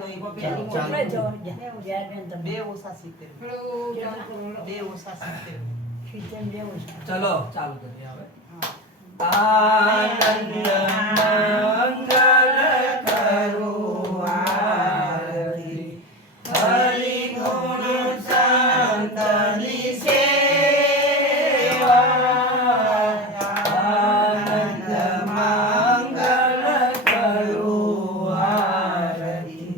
દો ઈ ચાલો, પેલી ચાલો. મોટી. જો જ્યાં બેન તમે બે ઓછા 70. બે ઓછા 70. શીતલ જેવું છે. ચલો ચાલુ કરીએ હવે. હા. આનંદ મંગલ કરું આરતી હરિ ગુણ સંતની સેવા આનંદ મંગલ કરું આરતી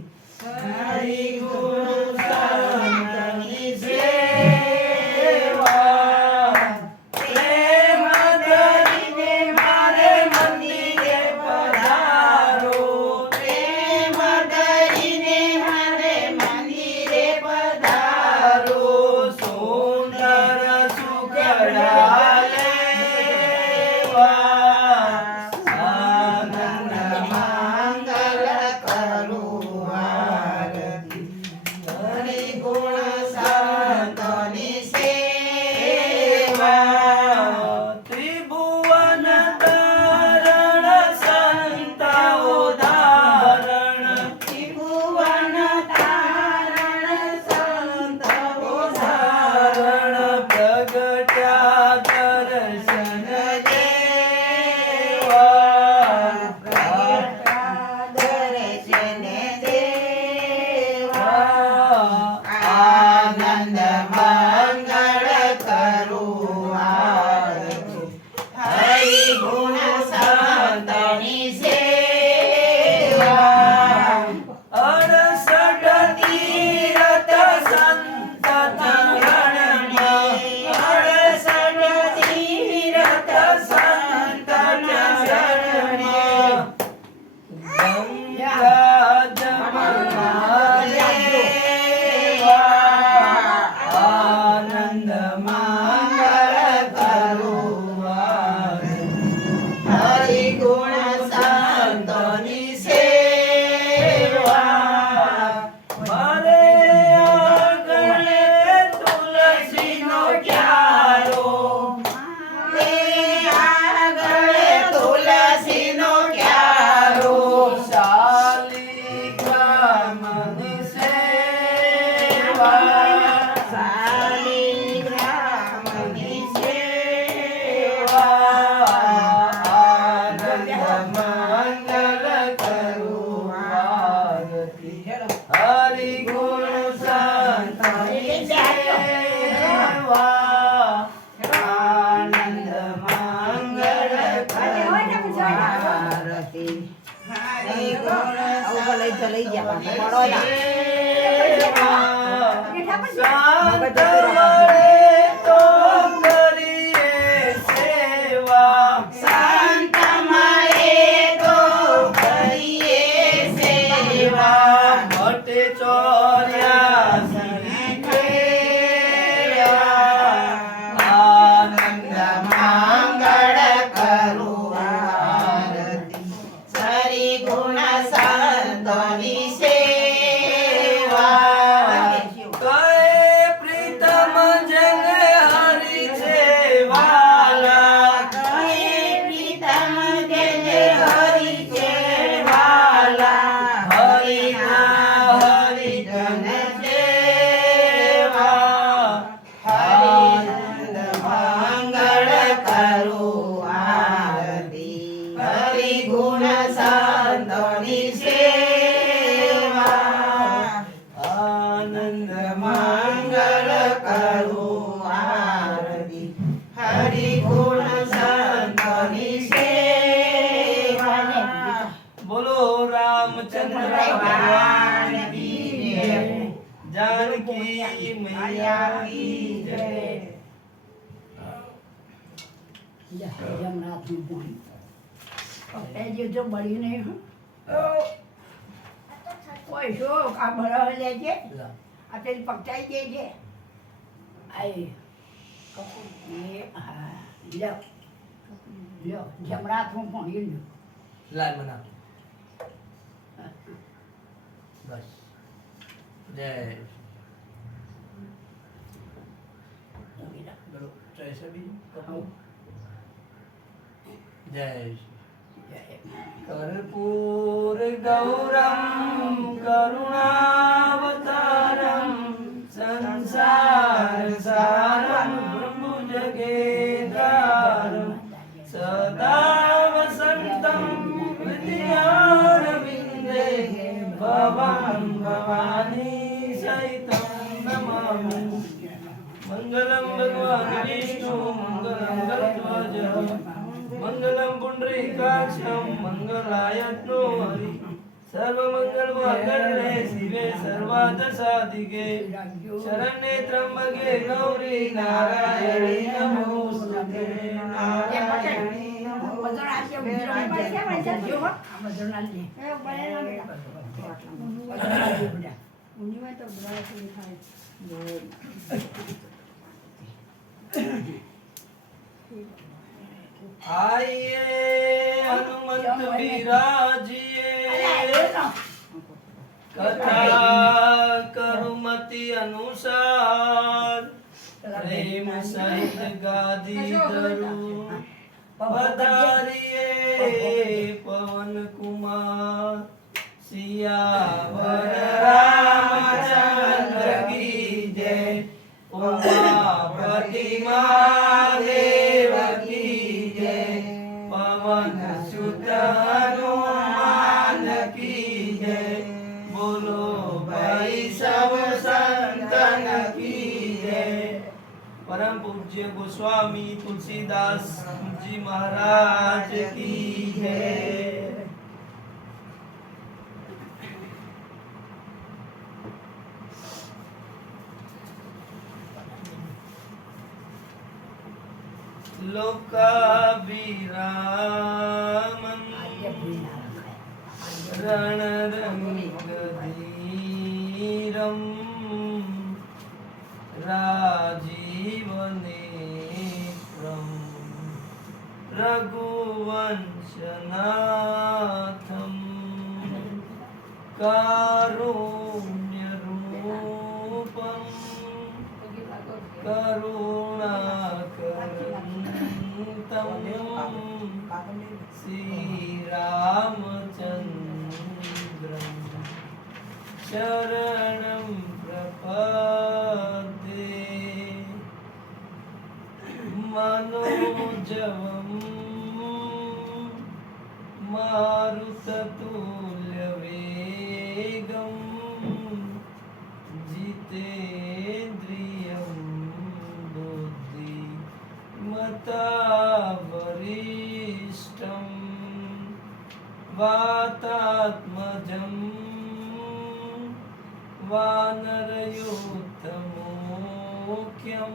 હરિ ગુણ સંતની સેવા પ્રેમ ધરીને મારે મંદિરે પધારો પ્રેમ ધરીને મારે મંદિરે પધારો સુંદર સુખડા લેવા આનંદ મંગલ કરું આરતી હરિ ગુણ સંતની સેવા ત્રિભુવન તારણ સંત ઉદાહરણ ત્રિભુવન તારણ સંત ઉદાહરણ પ્રગટ્યા દર્શન દેવા પ્રગટ્યા દર્શન દેવા આનંદ મંગળ કરું આરતી હરિ ગુણ સંતની સેવા અડસઠ તીરથ સંત ચરણની અડસઠ તીરથ સંત ચરણની ગંગા જમના દેવા આનંદ મંગળ કરું આરતી હરિ ગુણ સંતની સેવા મારે આંગણે તુલસીનો ક્યારો રે આંગણે તુલસીનો ક્યારો શાલિગ્રામની સેવા શાલિગ્રામની સેવા આનંદ મંગલ કરું આરતી હરિ ગુણ સંતની સેવા આનંદ મંગળ કરું આરતી હરિ ગુણ લઈ ગયા પાછા. પડો ના. સંત વડે તો કરીએ સેવા સંત મળે તો કરીએ સેવા ભટ્ટ ચોર્યાસી ફેર્યા આનંદ મંગળ કરું આરતી હરિ ગુણ સંતની સેવા કહે પ્રીતમ જન હરિ છે વાલા કહે પ્રીતમ જન હરિ છે વાલા હરિ જન સેવા આનંદ મંગળ કરું આરતી હરિ ગુણ સંતની સેવા આનંદ મંગળ કરું આરતી હરિ ગુણ સંતની સેવા બોલો રામચંદ્ર ભગવાન કી જય जानकी मैया की जय। जमनाथ में पहुंच ये तो बड़ी नहीं हूँ कोई शो का बड़ा हो जाए अतः पकचाई दे आई ये हाँ लो लो जमनाथ में पहुंच लो लाल बना बस जय जय कर्पूर गौरम करुणा भवं भवानी सहितं नमामि मंगलम भगवान विष्णु मंगलम गरुड़ध्वज मंगलम पुंडरीकाक्षं मंगलायतनो हरि सर्वमंगल मांगल्ये शिवे सर्वार्थ साधिके शरण्ये त्र्यंबके गौरी नारायणी नमोस्तुते नारायणी आइए हनुमंत विराजिए कथा करुमति अनुसार प्रेम सहित गादी धरू पधारिए पवन कुमार सियावर रामचंद्र की जय उमापति महादेव की जय पवन सुत हनुमान की जय बोलो भाई सब संतन की जय। परम पूज्य गोस्वामी तुलसीदास जी महाराज की जय। लोकाभिरामं रणरङ्गधीरं राजीवनेत्रं रघुवंशनाथं कारुण्यरूपं करुणाकरन्तं श्रीरामचन्द्रं शरणं प्रपद्ये मनोजवं मारुततुल्यवेगं जितेन्द्रियं बुद्धिमतावरिष्ठं वातात्मजं वानरयूथमुख्यं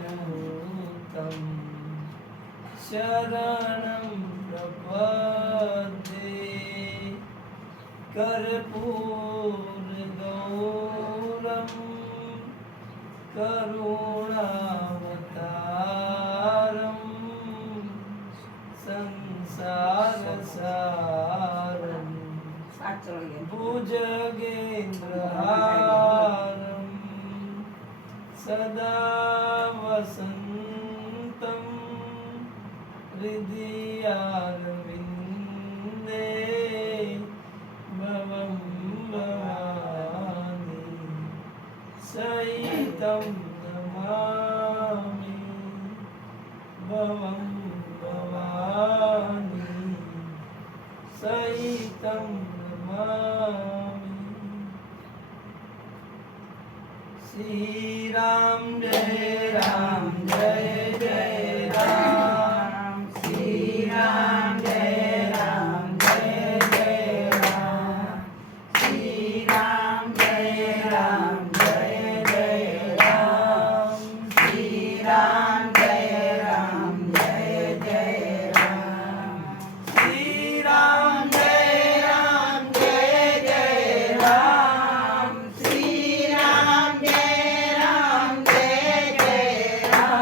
श्रीरामदूतं शरणं प्रपद्ये कर्पूरगौरं करुणावतारं संसारसारं भुजगेन्द्रहारं सदा वसन्तं हृदयारविन्दे भवं भवानी सहितं नमामि भवं भवानी सहितं नमामि। श्री राम जय राम जय जय राम श्री राम जय राम जय जय राम श्री राम जय राम जय जय राम श्री राम जय राम जय जय राम श्री राम जय राम जय जय राम श्री राम जय राम जय जय राम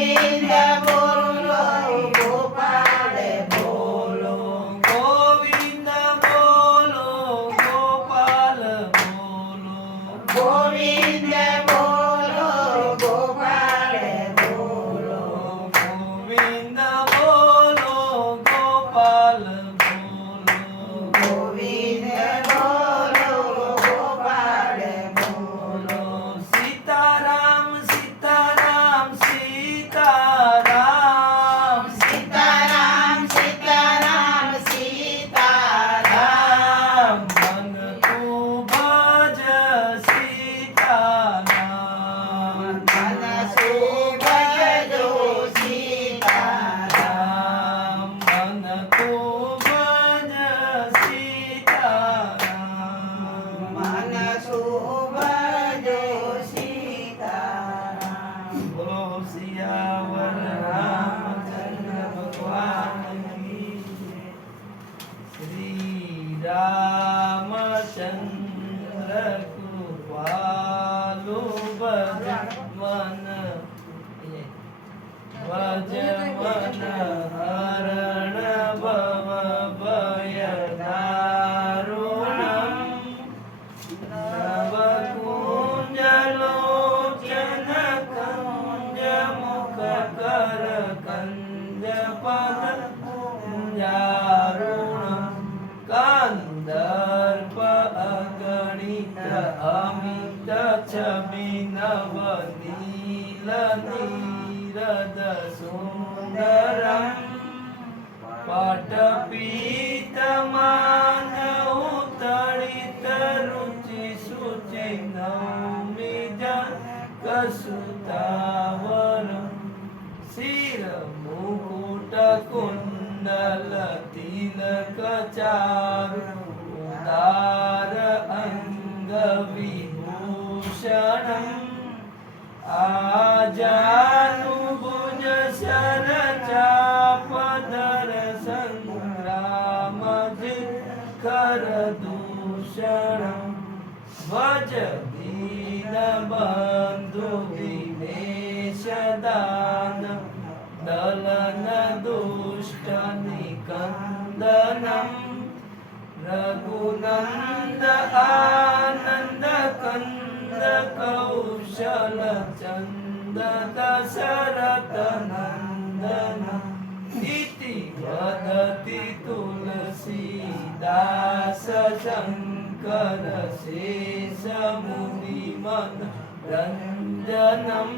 ગોવિંદ બોલો ગોપાલ બોલો ગોવિંદ બોલો ગોપાલ બોલો ગોવિંદ બોલો ગોપાલ બોલો ગોવિંદ બોલો ગોપાલ બોલો ગોવિંદ બોલો ગોપાલ બોલો સીતારામ સીતારામ સીતારામ સીતારામ સીતારામ સીતારામ મન તું ભજ સીતારામ મન સુભજો સીતારામ મન તું ભજ સીતારામ મન સુભજો સીતારામ બોલો સિયાવર રામચંદ્ર ભગવાન કી જય. શ્રી રામચંદ્ર કૃપાલુ ભજ મન ભજ મન હરણ ભવ ભય દારુણમ નવ કુંજલોચન કંજ મુખ કર કંજ પદ કુંજારુણ કંદર્પ અગણિત અમિત છબી નવ નીલ નીરદ સુંદરમ પટપીતમાન ઉતળિત રુચિ શુચિ નૌમિજ કસુતાવર શિર મુકુટ કુંડલ તિલક ચારુ ઉદાર અંગ વિભૂષણમ આજાનુભુજ શર ચાપધર સંગ્રામ ખર દૂષણમ ભજ દીન બંધુ દિનેશ દાન દલન દુષ્ટ નિકંદનમ રઘુનંદ આનંદ કંદ કૌશલ ચંદ દશરથ નંદન ઇતિ વદતિ તુલસીદાસ શંકર શેષ મુનિ મન રંજનમ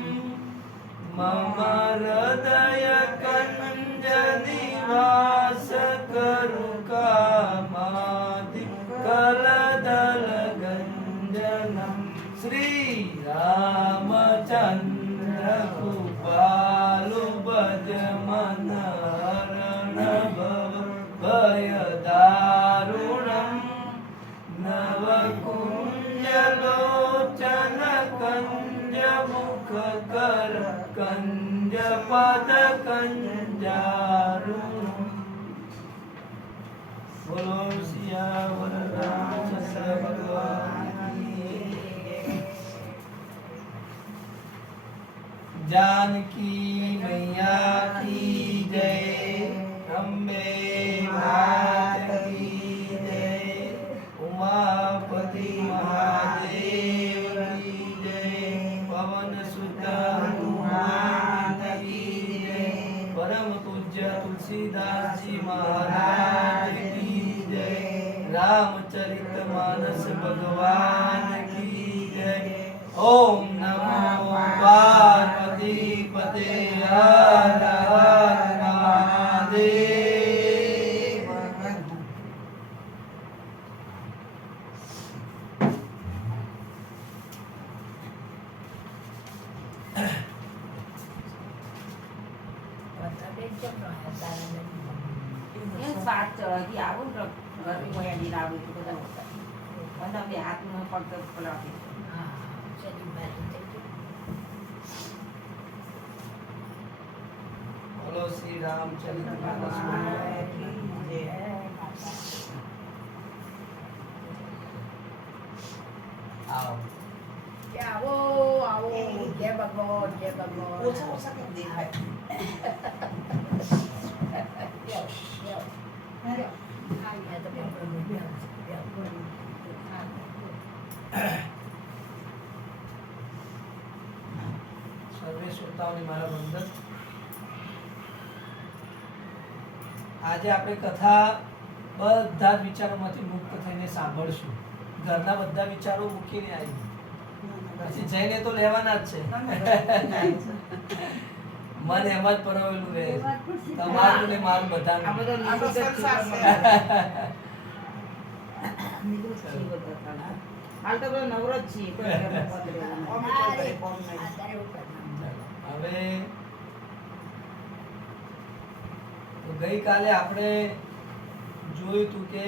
મમ હૃદય કંજ નિવાસ કરુ કામાદિ કલદલ ગંજનમ શ્રી રામચંદ્ર કૃપાલુ ભજ મન હરણ ભવ ભય દારુણમ નવ કુંજલોચન કંજ મુખ કર કંજ પદ કંજારુણ બોલો સિયાવર રામચંદ્ર ભગવાન કી જય. जानकी मैया की जय, अम्बे मात की जय, उमापति महादेव की जय, पवन सुत हनुमान की जय, परम पूज्य तुलसीदास जी महाराज की जय, रामचरितमानस भगवान की जय. ओम नमो पार्वती पते हर हर महादेव. એમ સાત ચડાવી આવું ને ઘરની મોયાડી લાવું તો બધા હોતા અને આપણે હાથમાં પગ પલાવી बोलो श्री रामचरितमानस भगवान की जय. आओ આવો આવો જય ભગવાન જય ભગવાન. ઓછા ઓછા કેમ દેખાય? લ્યો, લ્યો. લ્યો. આ તો ભગવાન. લ્યો. સર્વે શ્રોતાઓને મારા વંદન. આજે આપણે કથા બધા જ વિચારોમાંથી મુક્ત થઈને સાંભળશું. ઘરના બધા વિચારો મૂકીને આવી પછી જઈને તો લેવાના જ છે. મન એમ જ પરોવેલું રહે તમારું ને મારું આ બધાનું. બધો આ તો નિર્ગત સંસાર છે. નિર્ગત છે બધા તારા. હાલ તો બધો નવરો જ છીએ કોઈ ઘરમાં પદ રહેવાનું. અમે કોઈ કરે કોમ નહીં. આ તારે એવું કરવાનું. હવે તો ગઈકાલે આપણે જોયું હતું કે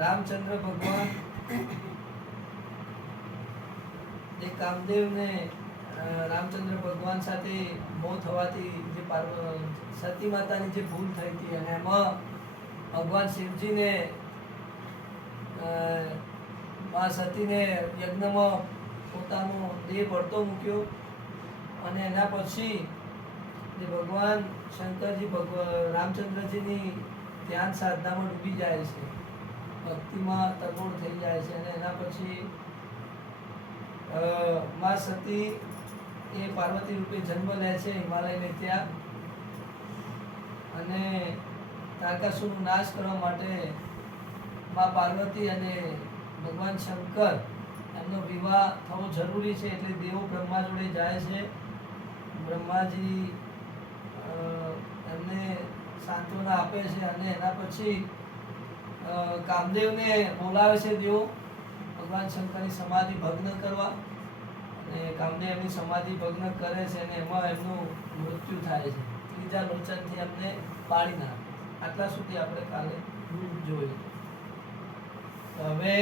રામચંદ્ર ભગવાન જે કામદેવને રામચંદ્ર ભગવાન સાથે મોહ થવાથી જે સતી માતાની જે ભૂલ થઈ હતી અને એમાં ભગવાન શિવજીને મા સતીને યજ્ઞમાં પોતાનો દેહ બળતો મૂક્યો અને એના પછી જે ભગવાન શંકરજી રામચંદ્રજીની ધ્યાન સાધનામાં ડૂબી જાય છે, ભક્તિમાં તરબોળ થઈ જાય છે અને એના પછી મા સતી એ પાર્વતી રૂપે જન્મ લે છે હિમાલયને ત્યાં અને તારકાસુરનો નાશ કરવા માટે મા પાર્વતી અને ભગવાન શંકર એમનો વિવાહ થવો જરૂરી છે એટલે દેવો બ્રહ્મા જોડે જાય છે. બ્રહ્માજી એમને સાંત્વના આપે છે અને એના પછી કામદેવને બોલાવે છે દેવો ભગવાન શંકરની સમાધિ ભગ્ન કરવા અને કામદેવ એમની સમાધિ ભગ્ન કરે છે અને એમાં એમનું મૃત્યુ થાય છે. ત્રીજા લોચનથી એમને પાડી નાખે. આટલા સુધી આપણે કાલે જોયું. હવે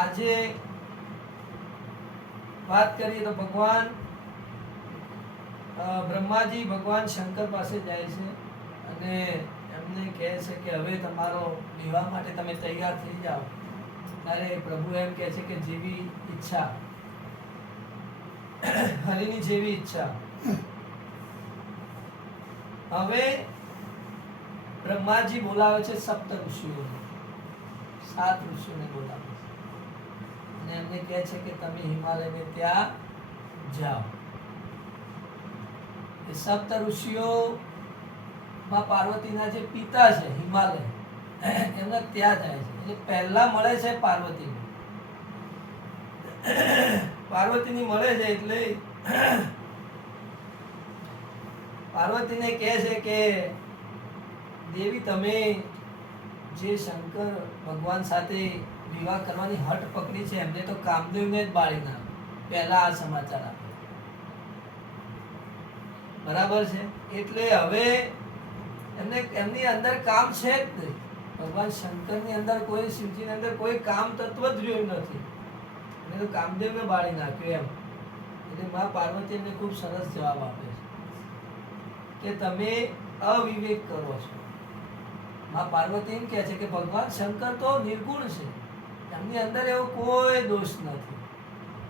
આજે વાત કરીએ તો ભગવાન બ્રહ્માજી ભગવાન શંકર પાસે જાય છે અને એમને કહે છે કે હવે તમારો વિવાહ માટે તમે તૈયાર થઈ જાઓ. ત્યારે પ્રભુ એમ કહે છે કે જેવી ઈચ્છા, હરિની જેવી ઈચ્છા. હવે બ્રહ્માજી બોલાવે છે સપ્ત ઋષિઓને, 7 ઋષિઓને બોલાવે છે અને એમને કહે છે કે તમે હિમાલયને ત્યાં જાઓ. એ સપ્ત ઋષિઓ માં પાર્વતીના જે પિતા છે હિમાલય એમને ત્યાં જાય છે. એટલે પહેલા મળે છે પાર્વતીને. પાર્વતીની મળે છે એટલે પાર્વતીને કહે છે કે દેવી તમે જે શંકર ભગવાન સાથે વિવાહ કરવાની હઠ પકડી છે એમને તો કામદેવને જ બાળી નાખો. પહેલા આ સમાચાર આપે. બરાબર છે. એટલે હવે એમને એમની અંદર કામ છે જ નહીં. ભગવાન શંકરની અંદર કોઈ, શિવજીની અંદર કોઈ કામ તત્વ જ રહ્યું નથી. એને તો કામદેવને બાળી નાખ્યો એમ. એટલે મા પાર્વતી એમને ખૂબ સરસ જવાબ આપે છે કે તમે અવિવેક કરો છો. મા પાર્વતી એમ કહે છે કે ભગવાન શંકર તો નિર્ગુણ છે, એમની અંદર એવો કોઈ દોષ નથી.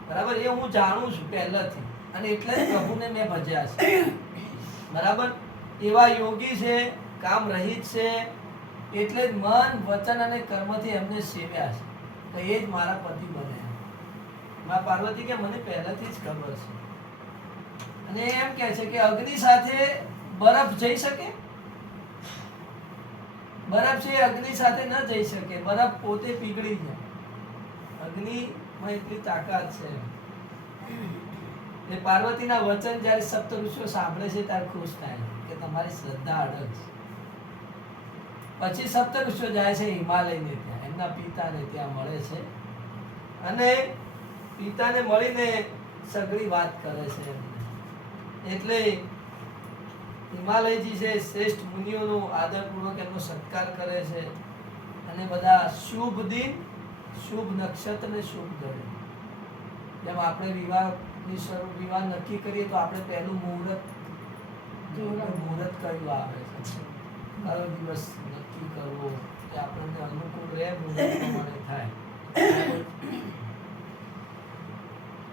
બરાબર, એ હું જાણું છું પહેલાથી અને એટલે જ પ્રભુને મેં ભજ્યા છે. બરાબર, એવા યોગી છે, કામ રહિત છે, એટલે જ મન, વચન અને કર્મથી એમને સેવ્યા છે. તો એ જ મારા પતિ બને. મા પાર્વતી કે મને પહેલાથી જ ખબર છે. અને એમ કહે છે કે અગ્નિ સાથે બરફ જઈ શકે? બરફ છે અગ્નિ સાથે ન જઈ શકે. બરફ પોતે પીગળી જાય. અગ્નિમાં એટલી તાકાત છે. એ પાર્વતીના વચન જ્યારે સપ્ત ઋષિઓ સાંભળે છે ત્યારે ખુશ થાય કે તમારી શ્રદ્ધા અડગ છે. પછી સપ્ત ઋષિઓ જાય છે હિમાલયને ત્યાં, એમના પિતાને ત્યાં મળે છે અને પિતાને મળીને સગળી વાત કરે છે. એટલે હિમાલયજી છે શ્રેષ્ઠ મુનિઓનો આદરપૂર્વક એમનો સત્કાર કરે છે અને બધા શુભ દિન, શુભ નક્ષત્ર ને શુભ ઘડી. જેમ આપણે વિવાહ નક્કી કરીએ તો આપણે પહેલું મુહૂર્ત કયું આવે છે, કયો દિવસ નક્કી કરવો કે આપણને અનુકૂળ રહે, મુહૂર્ત પ્રમાણે થાય.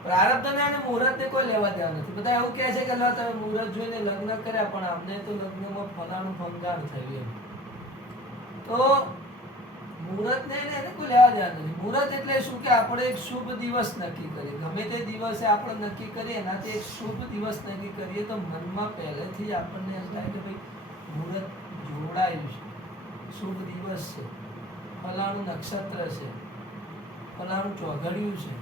પ્રારબ્ધને અને મુહૂર્તને કોઈ લેવા દેવા નથી. બધા એવું કહે છે કે લો તમે મુહૂર્ત જોઈને લગ્ન કર્યા પણ અમને તો લગ્નમાં ફલાણું ફંગાણ થયું એમ. તો મુહૂર્તને એને કોઈ લેવા દેવા નથી. મુહૂર્ત એટલે શું કે આપણે એક શુભ દિવસ નક્કી કરીએ, ગમે તે દિવસે આપણે નક્કી કરીએ એનાથી એક શુભ દિવસ નક્કી કરીએ તો મનમાં પહેલેથી જ આપણને એમ થાય કે ભાઈ મુહૂર્ત જોડાયું છે, શુભ દિવસ છે, ફલાણું નક્ષત્ર છે, ફલાણું ચોઘડિયું છે,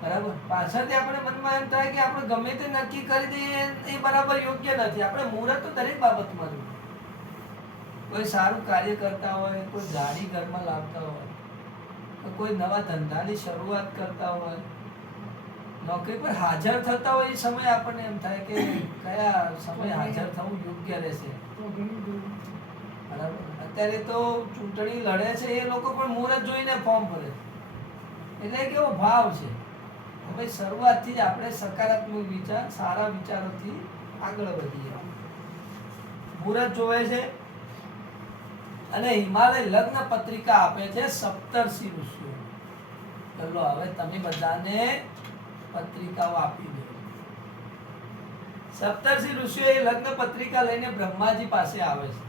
બરાબર. પાછળથી આપણે મનમાં એમ થાય કે આપણે ગમે તે નક્કી કરી દઈએ એ બરાબર યોગ્ય નથી. આપણે મુહૂર્ત તો દરેક બાબતમાં જોઈએ. કોઈ સારું કાર્ય કરતા હોય, કોઈ ગાડી ઘરમાં લાવતા હોય, કોઈ નવા ધંધાની શરૂઆત કરતા હોય, નોકરી પર હાજર થતા હોય, એ સમય આપણને એમ થાય કે કયા સમય હાજર થવું યોગ્ય રહેશે, બરાબર. અત્યારે તો ચૂંટણી લડે છે એ લોકો પણ મુહૂર્ત જોઈને ફોર્મ ભરે, એટલે કેવો ભાવ છે ભાઈ શરૂઆતથી જ આપણે સકારાત્મક વિચાર, સારા વિચારોથી આગળ વધીએ. મુહૂર્ત જોવે છે અને હિમાલય લગ્ન પત્રિકા આપે છે સપ્તર્ષિ ઋષિઓ. ચલો હવે તમે બધાને પત્રિકાઓ આપી દો. સપ્તર્ષિ ઋષિઓ એ લગ્ન પત્રિકા લઈને બ્રહ્માજી પાસે આવે છે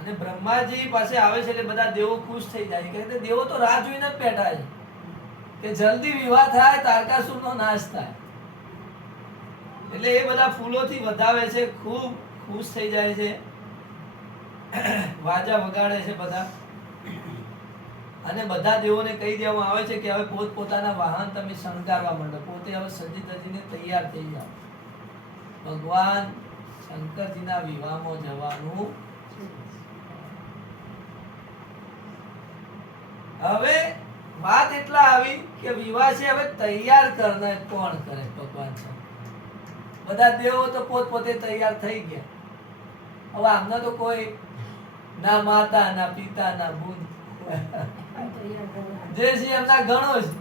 અને બ્રહ્માજી પાસે આવે છે એટલે બધા દેવો ખુશ થઈ જાય કે દેવો તો રાહ જોઈને જ બેઠા છે કે જલ્દી વિવાહ થાય, તારકાસુરનો નાશ થાય. એટલે એ બધા ફૂલોથી વધાવે છે, ખૂબ ખુશ થઈ જાય છે, વાજા વગાડે છે બધા. અને બધા દેવોને કહી દેવામાં આવે છે કે હવે પોતપોતાના વાહન તમે શણગારવા માંડો, પોતે હવે સજી ધજીને તૈયાર થઈ જાઓ, ભગવાન શંકરજીના વિવાહમાં જવાનું. હવે વાત એટલા આવી કે વિવાહ છે, હવે તૈયાર કરનાર કોણ કરે? ભગવાન છે. બધા દેવો તો પોતપોતે તૈયાર થઈ ગયા. હવે આમના તો કોઈ ના માતા, ના પિતા, ના બુદ્ધ, જે છે એમના ગણો છે.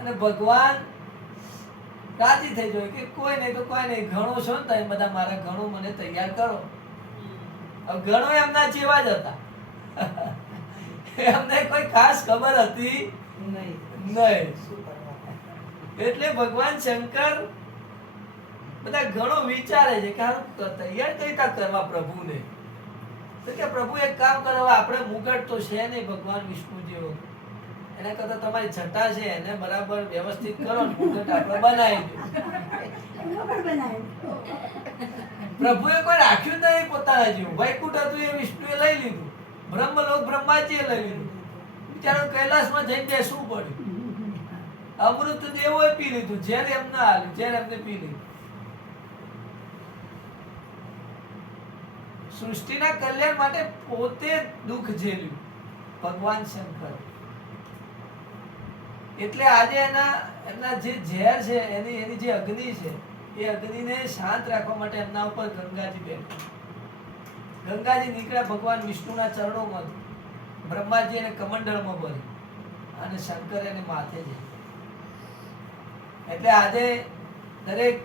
અને ભગવાન રાજી થઈ જાય કે કોઈ નહીં તો કોઈ નહીં, ગણો છો ને તમે બધા, મારા ગણો મને તૈયાર કરો. હવે ગણો એમના જેવા જ હતા. એમને કોઈ ખાસ ખબર હતી નહીં. એટલે ભગવાન શંકર બધા ઘણો વિચારે છે કે તૈયાર કઈ રીતના કરવા પ્રભુને. તો કે પ્રભુ એક કામ કરો, આપણે મુગટ તો છે નહીં ભગવાન વિષ્ણુ જેવો, એના કરતા તમારી છટા છે એને બરાબર વ્યવસ્થિત કરો, મુગટ આપણે બનાવી દો. પ્રભુએ કોઈ રાખ્યું જ નહીં પોતાના જેવું. વૈકુંઠ હતું એ વિષ્ણુએ લઈ લીધું, બ્રહ્મલોક બ્રહ્માજીએ લઈ લીધું, બિચારો કૈલાસમાં જઈને બેસવું પડ્યું. અમૃત દેવોએ પી લીધું, ઝેર એમને હાલ્યું, ઝેર એમને પી લીધું. સૃષ્ટિના કલ્યાણ માટે પોતે દુઃખ ઝેલ્યું ભગવાન શંકર. એટલે આજે એમના જે ઝેર છે, એની જે અગ્નિ છે, એ અગ્નિને શાંત રાખવા માટે એમના ઉપર ગંગાજી બેઠા. ગંગાજી નીકળ્યા ભગવાન વિષ્ણુના ચરણોમાં, બ્રહ્માજી એને કમંડળમાં ભરી અને શંકર એને માથે છે. એટલે આજે દરેક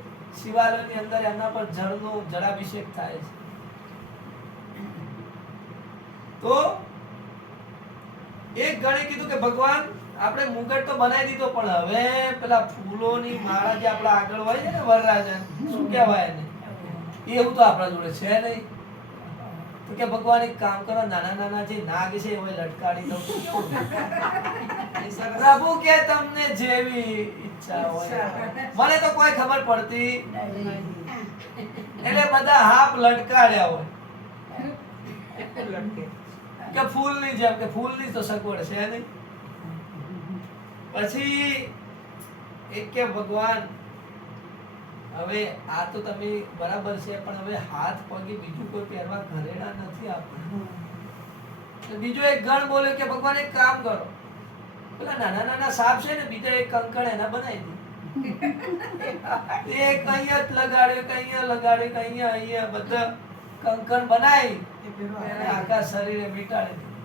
શિવાલયની અંદર એમના પર જળાભિષેક થાય છે. તો એક ગણે કીધું કે ભગવાન આપણે મુગટ તો બનાવી દીધો, પણ હવે પેલા ફૂલોની માળા જે આપણા આગળ હોય છે ને, વરરાજા શું કહેવાય એને, એવું તો આપણા જોડે છે નહીં. તો કે ભગવાન એક કામ કરો, નાના નાના જે નાગ છે એ લટકાડી દો. પ્રભુ કે તમને જેવી ઈચ્છા હોય, મને તો કોઈ ખબર પડતી. એટલે બધા હાફ લટકાડ્યા હોય કે ફૂલની જેમ, કે ફૂલની તો સગવડ છે નહીં. પછી એક કે ભગવાન હવે આ તો તમે બરાબર છે, પણ હવે હાથ પગે બીજું કોઈ પહેરવા ઘરેણા નથી આપણે. બીજો એક ગણ બોલ્યો કે ભગવાન એક કામ કરો, પેલા નાના નાના સાપ છે ને, બીજા એક કંકણ એના બનાવી દે. એક અહીંયા લગાડ્યો, કે અહીંયા લગાડ્યો, કે અહીંયા બધા કંકણ બનાવી આખા શરીરે મીટાડી દીધું.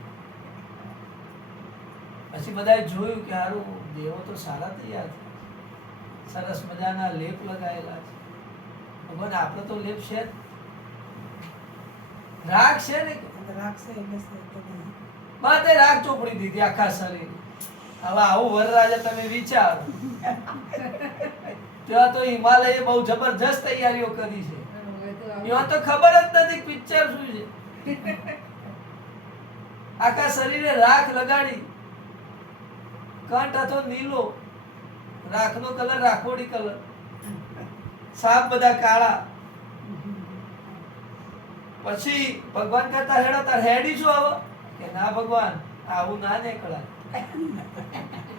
પછી બધાએ જોયું કે હારું દેવો તો સારા તૈયાર છે, સરસ મજાના લેપ લગાવેલા છે. ભગવાન આપણે તો લેપ છે, રાખ છે ને, બધે રાખ ચોપડી દીધી આખા શરીર. હવે આવું વરરાજા તમે વિચારો. ત્યાં તો હિમાલયે બહુ જબરજસ્ત તૈયારીઓ કરી છે. એમાં તો ખબર જ નથી પિક્ચર શું છે. આખા શરીરે રાખ લગાડી, કંઠ હતો નીલો, રાખનો કલર રાખોડી કલર, સાપ બધા કાળા. પછી ભગવાન કરતા હેડો તાર હેડી શું આવો કે ના ભગવાન આવું ના નીકળાય.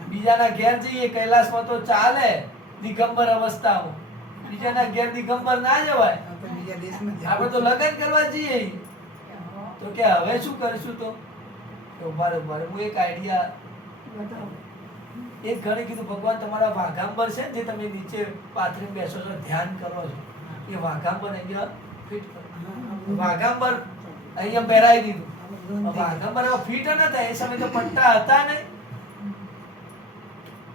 બીજાના ઘેર જઈએ કૈલાસમાં તો ચાલે દિગંબર અવસ્થામાં, બીજાના ઘેર દિગંબર ના જવાય. આપણે તો લગ્ન કરવા જઈએ તો કે હવે શું કરીશું, તો ઉભા રહો હું એક આઈડિયા. એક ઘણે કીધું ભગવાન તમારા વાઘાંબર છે જે તમે નીચે પાથરીને બેસો છો ધ્યાન કરો છો, એ વાઘાંબર અહીંયા ફિટ કરો. વાઘાંબર અહીંયા પહેરાવી દીધું. વાઘાંબર ફિટ ન થાય એ સમય તો પટ્ટા હતા નહીં.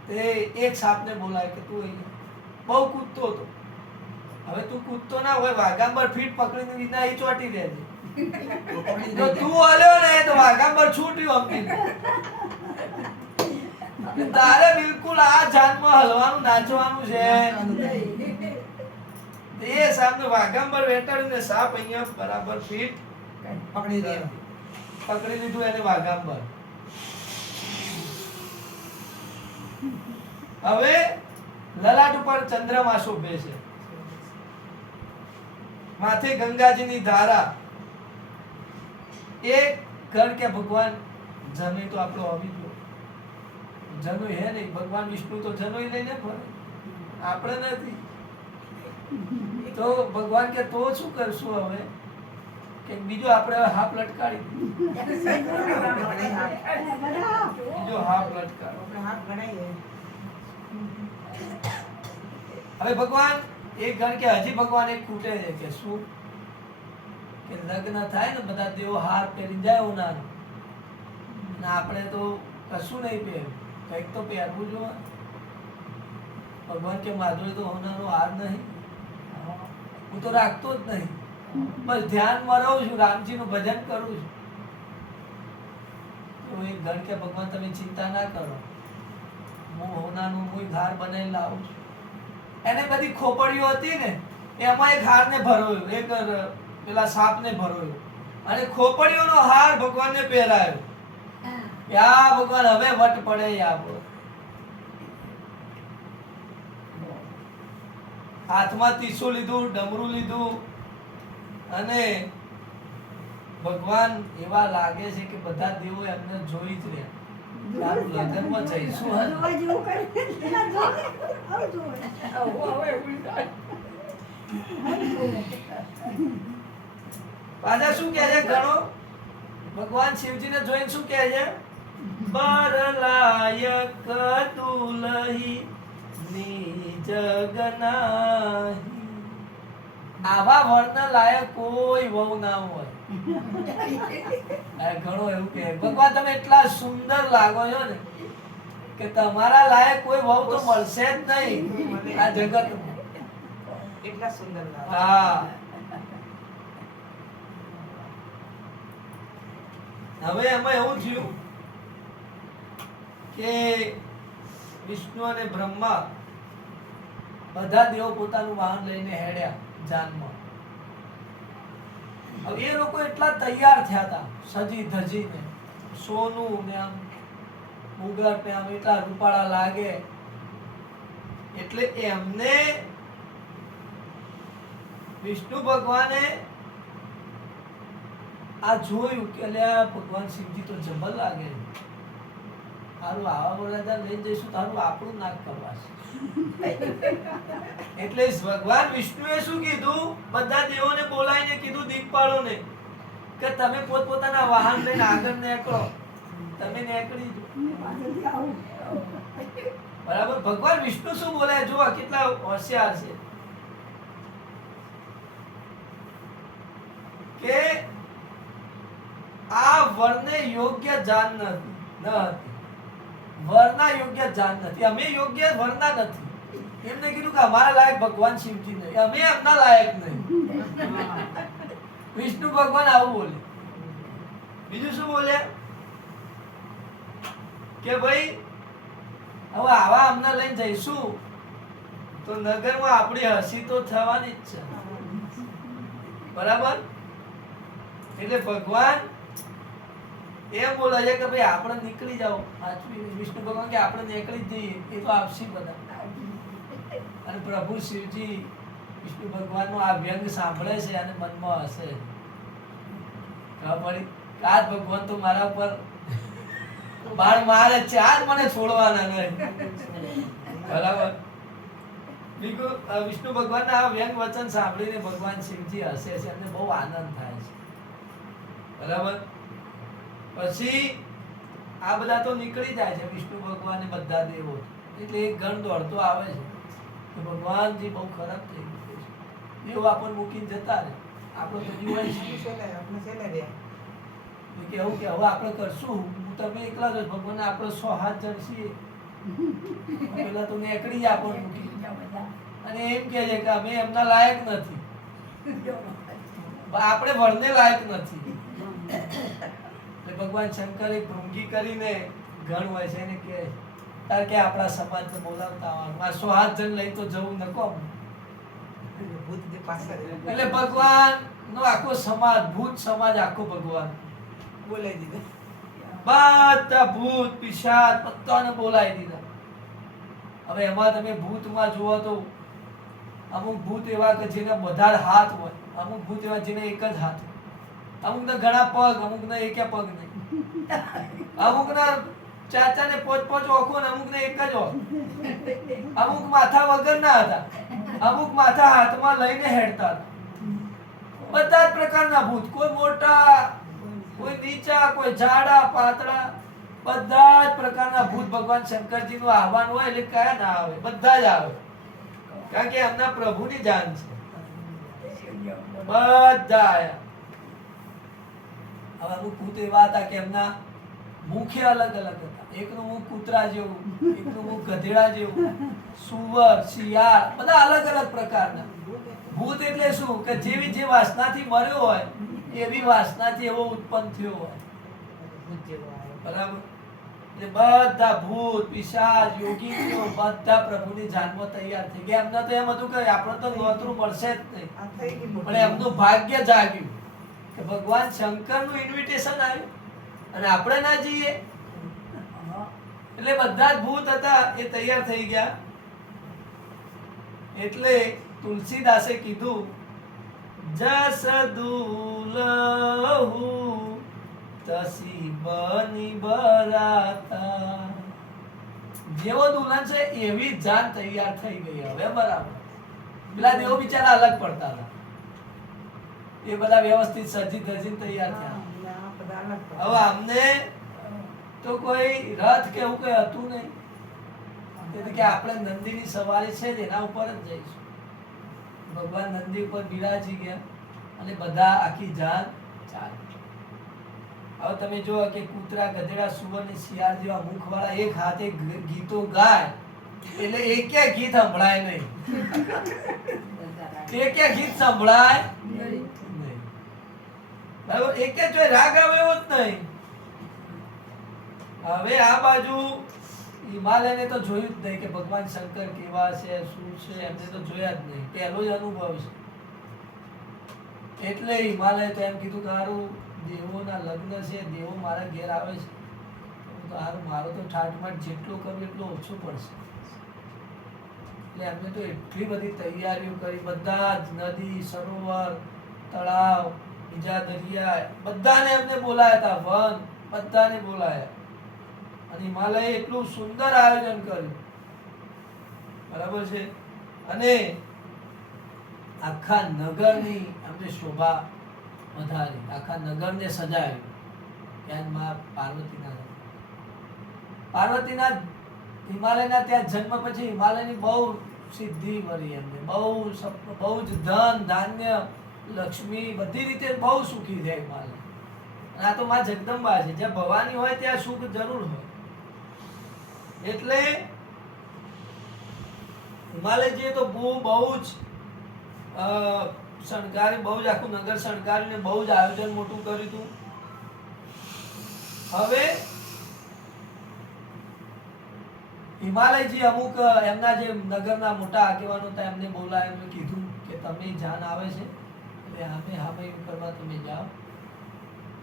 તે એક સાપને બોલાય કે તું અહીંયા બહુ કૂદતો હતો, હવે તું કૂદતો ના હોય, વાઘાંબર ફીટ પકડીને વિના એ ચોટી રહેજે. જો તું હલ્યો ને તો વાઘાંબર છૂટ્યું અમથી. તારે બિલકુલ આ જાનમાં હલવાનું નાચવાનું છે. એ સાપને વાઘાંબર વેટાડીને સાપ અહીંયા બરાબર ફીટ પકડી લીધું એને વાઘાંબર. હવે લલાટ ઉપર ચંદ્રમા શોભે છે, માથે ગંગાજીની ધારા. એક ઘર કે ભગવાન જનોઈ તો આપણો આવી ગયો, જનોઈ હે નહીં. ભગવાન વિષ્ણુ તો જનોઈ લઈને ફરે, આપણે નથી. તો ભગવાન કે તો શું કરશું હવે કે બીજો આપણે હાફ લટકાડી, બીજો હાફ લટકાડો. હવે ભગવાન એક ગણ કે હજી ભગવાન એક ખૂટે છે કે શું કે લગ્ન થાય ને બધા દેવો હાર પહેરી જાય ઉનાળો, અને આપણે તો કશું નહીં પહેર્યું, કંઈક તો પહેરવું જોઈએ. ભગવાન કે માધુરી તો હોનારો હાર નહીં, હું તો રાખતો જ નહીં, બસ ધ્યાનમાં રહું છું, રામજીનું ભજન કરું છું. તો એક ગણ કે ભગવાન તમે ચિંતા ના કરો, હું હોનાનું હું હાર બનાવી લાવું છું. એને બધી ખોપડીઓ હતી ને એમાં એક હારને ભરોયો, એક પેલા સાપને ભરોયો, અને ખોપડીઓનો હાર ભગવાનને પહેરાયો. યા ભગવાન હવે વટ પડે આપણો. હાથમાં ત્રીસું લીધું, ડમરું લીધું, અને ભગવાન એવા લાગે છે કે બધા દેવો એમને જોઈ જ રહ્યા. લગ્નમાં જઈશું પાછા શું કહે છે ઘણો ભગવાન શિવજીને જોઈને શું કહે છે, બરલાયક દુલહી ની જગનાહી. આવા વરના લાયક કોઈ વહુ ના હોય. ઘણો એવું કે ભગવાન તમે એટલા સુંદર લાગો છો ને કે તમારા લાયક કોઈ વહુ તો મળશે જ નહીં આ જગતમાં. એટલા સુંદર લાગે. હા. હવે એમાં એવું થયું કે વિષ્ણુ અને બ્રહ્મા બધા દેવો પોતાનું વાહન લઈને હેડ્યા જાનમાં. હવે એ લોકો એટલા તૈયાર થયા હતા સજી ધજીને, સોનું ને આમ મુગટ ને આમ એટલા રૂપાળા લાગે. એટલે એમને વિષ્ણુ ભગવાને આ જોયું કે અલ્યા ભગવાન શિવજી તો જબર લાગે, તારું આવા વરરાજા લઈ જઈશું તારું આપણું નાક કરવાશે. એટલે ભગવાન વિષ્ણુએ શું કીધું, બધા દેવોને બોલાવીને કીધું દિગ્પાળોને કે તમે પોતપોતાના વાહન લઈને આગળ નીકળો, તમે નીકળી જાઓ. બરાબર. ભગવાન વિષ્ણુ શું બોલાય જો કેટલા હોશિયાર છે કે આ વરને યોગ્ય જાન ન હતી, વરના યોગ્ય જાન નથી, અમે યોગ્ય વરના નથી. એમને કીધું કે અમારા લાયક ભગવાન શિવજી નહીં, અમે એમના લાયક નહીં. વિષ્ણુ ભગવાન આવું બોલે. બીજું શું બોલે કે ભાઈ હવે આવા અમને લઈને જઈશું તો નગરમાં આપણી હસી તો થવાની જ છે, બરાબર? એટલે ભગવાન એમ બોલે છે કે ભાઈ આપણે નીકળી જાઓ. વિષ્ણુ ભગવાન કે આપણે નીકળી જ જઈએ, એ તો આપશે બધા. અને પ્રભુ શિવજી વિષ્ણુ ભગવાનનો આ વ્યંગ સાંભળે છે અને મનમાં હશે. ખબર પડી આજ ભગવાન તો મારા પર બાણ મારે છે, આજ મને છોડવાના નહીં, બરાબર? વિષ્ણુ ભગવાનના આ વ્યંગ વચન સાંભળીને ભગવાન શિવજી હસે છે, એમને બહુ આનંદ થાય છે, બરાબર? પછી આ બધા તો નીકળી જાય છે, વિષ્ણુ ભગવાન ને બધા દેવો. એટલે એક ગણ દોડતો આવે છે કે ભગવાનજી બહુ ખરાબ થઈ ગયું છે, દેવ આપણને મૂકીને જતા રહે, આપણો તો જીવ જ છે. કેવું કે હવે આપણે કરશું, તમે એકલા જ ભગવાન આપણે 100 હાથ જડશીએ, પેલા તો નીકળી જાય આપણને મૂકી, અને એમ કહે છે કે અમે એમના લાયક નથી, આપણે વળને લાયક નથી. એટલે ભગવાન શંકર એક ભૃંગી કરીને ગણ હોય છે એને કે તાર કે આપણા સમાજ બોલાવતા આવવાનું, આ 100 હાથ જણ લઈ તો જવું નકો. એટલે ભગવાન નો આખો સમાજ, ભૂત સમાજ આખો ભગવાન બોલાવી દીધો. બધા ભૂત પિશાચ બધાને બોલાવી દીધા. હવે એમાં તમે ભૂતમાં જુઓ તો અમુક ભૂત એવા કે જેને બધા હાથ હોય, અમુક ભૂત એવા જેને એક જ હાથ હોય, અમુક ને ઘણા પગ, અમુક ને એક પગ નહીં, અમુક ના 4 ને 5 ઓખો ને અમુક ને એક જ ઓખ, અમુક માથા વગર ના હતા, અમુક માથા હાથમાં લઈને હેડતા હતા. બધા જ પ્રકારના ભૂત, કોઈ મોટા, કોઈ નીચા, કોઈ જાડા પાતળા, બધા જ પ્રકારના ભૂત ભગવાન શંકરજી નું આહવાન હોય એટલે કયા ના આવે, બધા જ આવે, કારણ કે એમના પ્રભુની જાન છે. બધા આયા. હવે અમુક ભૂત એવા હતા કે એમના મુખે અલગ અલગ હતા, એકનું મુખ કૂતરા જેવું, એકનું મુખ ગધેડા જેવું, સુવર, શિયાળ, બધા અલગ અલગ પ્રકારના ભૂત. એટલે શું કે જેવી જે વાસનાથી મર્યો હોય એવી વાસનાથી એવો ઉત્પન્ન થયો હોય, બરાબર? એટલે બધા ભૂત પિશાચ યોગીઓ બધા પ્રભુની જાનમાં તૈયાર થઈ ગયા. એમને તો એમ હતું કે આપણે તો નોતરું મળશે જ નહીં, પણ એમનું ભાગ્ય જાગ્યું કે ભગવાન શંકરનું ઇન્વિટેશન આવ્યું અને આપણે ના જઈએ. એટલે બધા જ ભૂત હતા એ તૈયાર થઈ ગયા. એટલે તુલસીદાસે કીધું જસ દુલહુ તસી બની બરાતા. જેવો દુલ્હન છે એવી જાન તૈયાર થઈ ગઈ. હવે બરાબર પેલા દેવો બિચારા અલગ પડતા હતા, એ બધા વ્યવસ્થિત સજી ધજીને તૈયાર થયા. હવે અમને તો કોઈ રથ કે એવું કઈ હતું નહીં, એટલે કે આપણે નંદીની સવારી છે એના ઉપર જ જઈશું. ભગવાન નંદી ઉપર બિરાજી ગયા અને બધા આખી જાન ચાલી. હવે તમે જો કે કૂતરા, ગધેડા, સુવર ને શિયાળ જેવા મુખ વાળા એક હાથે ગીતો ગાય એટલે એક ગીત સંભળાય નહીં, એક ગીત સંભળાય નહીં, બરાબર? એક જો રાગ આવે એવો જ નહીં. હવે આ બાજુ હિમાલયને તો જોયું જ નહીં કે ભગવાન શંકર કેવા છે, શું છે, એમને તો જોયા જ નહીં, પહેલો જ અનુભવ છે. એટલે હિમાલય તો એમ કીધું કે હારું દેવોના લગ્ન છે, દેવો મારા ઘેર આવે છે, તો હારું મારો તો ઠાઠમાઠ જેટલો કરું એટલો ઓછો પડશે. એટલે એમને તો એટલી બધી તૈયારીઓ કરી, બધા જ નદી, સરોવર, તળાવ, બીજા દરિયા બધાને એમને બોલાયા હતા, વન બધાને બોલાયા. અને હિમાલયે એટલું સુંદર આયોજન કર્યું, બરાબર છે? અને આખા નગરની અમને શોભા વધારી, આખા નગરને સજાવ્યું. ત્યાં માં પાર્વતીના હિમાલયના ત્યાં જન્મ પછી હિમાલયની બહુ સિદ્ધિ મળી એમને, બહુ જ ધન ધાન્ય લક્ષ્મી બધી રીતે બહુ સુખી થયા હિમાલય. અને આ તો માં જગદંબા છે, જ્યાં ભવાની હોય ત્યાં સુખ જરૂર હોય. એટલે હિમાલય જઈએ તો બહુ જ શણગારી, બહુ જ આખું નગર શણગારીને બહુ જ આયોજન મોટું કર્યું હતું. હવે હિમાલયજી અમુક એમના જે નગરના મોટા આગેવાનો હતા એમને બોલાય એમને કીધું કે તમે જાન આવે છે એટલે હામે કરવા તમે જાઓ